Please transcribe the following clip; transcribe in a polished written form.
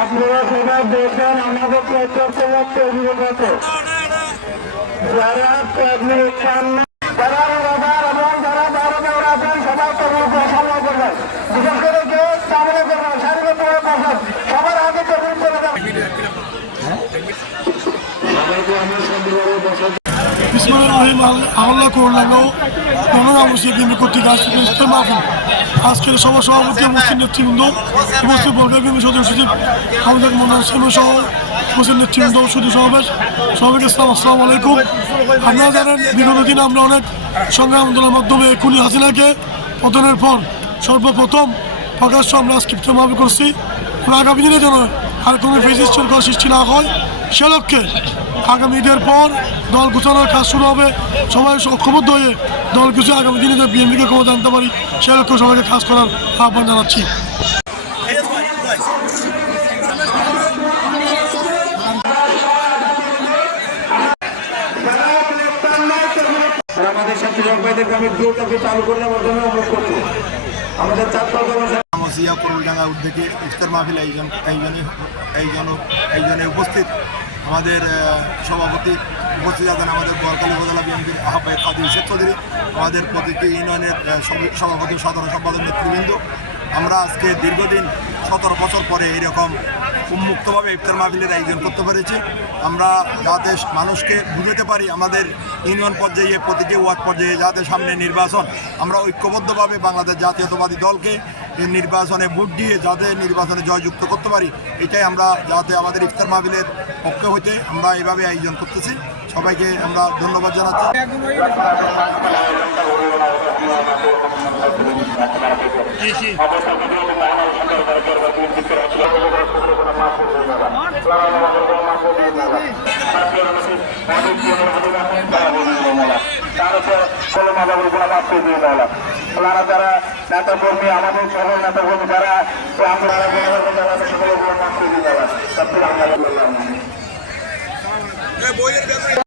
আপনারা সবাই দেখবেন আমাদের প্রত্যেককে যারা যারা রোজাদার এবং যারা দরদার আছেন সবাই টেবিলকে সামনে করবেন, বিশেষ করে কেউ সামনে করবেন, শারীরিক বসেন, সবার আগে টেবিল করে দেন। আজকের সভা সভাপতি মুসলিম নেতৃবৃন্দ উপস্থিত বর্গের সদস্য সচিব আমাদের মনোনয়ন সহ মুসলিম নেতৃবৃন্দ শুধু সমাবেশ সবাইকে আসসালামু আলাইকুম। আপনারা জানেন বিগত দিন আমরা অনেক সংগ্রাম আন্দোলনের মাধ্যমে খুনি হাসিনাকে পতনের পর সর্বপ্রথম প্রকাশ্য আমরা আজকে ইফতার করছি। আগামী দিনে যেন আর কোনো ফেসিস্ট সরকার সৃষ্টি না হয় সে লক্ষ্যে আগামী ঈদের পর দল গুছানোর কাজ শুরু হবে। সবাই ঐক্যবদ্ধ হয়ে দল গুছিয়ে আগামী দিনে যে বিএনপিকে ক্ষমতা আনতে পারি সে লক্ষ্যে সবাইকে কাজ করার আহ্বান জানাচ্ছি। আমাদের সাথে আমি দ্রুতকে চালু করে নেওয়ার জন্য অনুরোধ করছি। আমাদের পুরুলডাঙ্গা উদ্যোগে ইফতার মাহফিল আয়োজনে উপস্থিত আমাদের সভাপতি উপস্থিত আছেন আমাদের বোয়ালখালী উপজেলা বিএনপির আহ্বায়ক কাজী ইসেফ চৌধুরী, আমাদের প্রতিটি ইউনিয়নের সভাপতি সাধারণ সম্পাদক নেতৃবৃন্দ। আমরা আজকে দীর্ঘদিন 17 বছর পরে এরকম উন্মুক্তভাবে ইফতার মাহফিলের আয়োজন করতে পেরেছি। আমরা যাতে মানুষকে বুঝাতে পারি আমাদের ইউনিয়ন পর্যায়ে প্রতিটি ওয়ার্ড পর্যায়ে যাতে সামনে নির্বাচন আমরা ঐক্যবদ্ধভাবে বাংলাদেশ জাতীয়তাবাদী দলকে নির্বাচনে ভোট দিয়ে যাতে নির্বাচনে জয়যুক্ত করতে পারি, এটাই আমরা যাতে আমাদের ইফতার মাহফিলের পক্ষে হইতে আমরা এইভাবে আয়োজন করতেছি। সবাইকে আমরা ধন্যবাদ জানাচ্ছি। যারা নেতা কর্মী আমাদের সকল নেতা কর্মী যারা আমরা